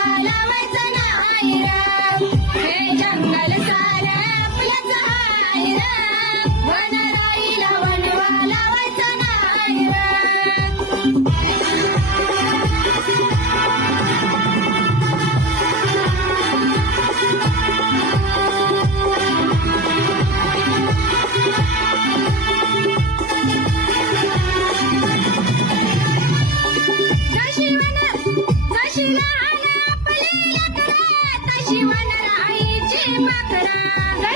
चालवायचं जंगल सारा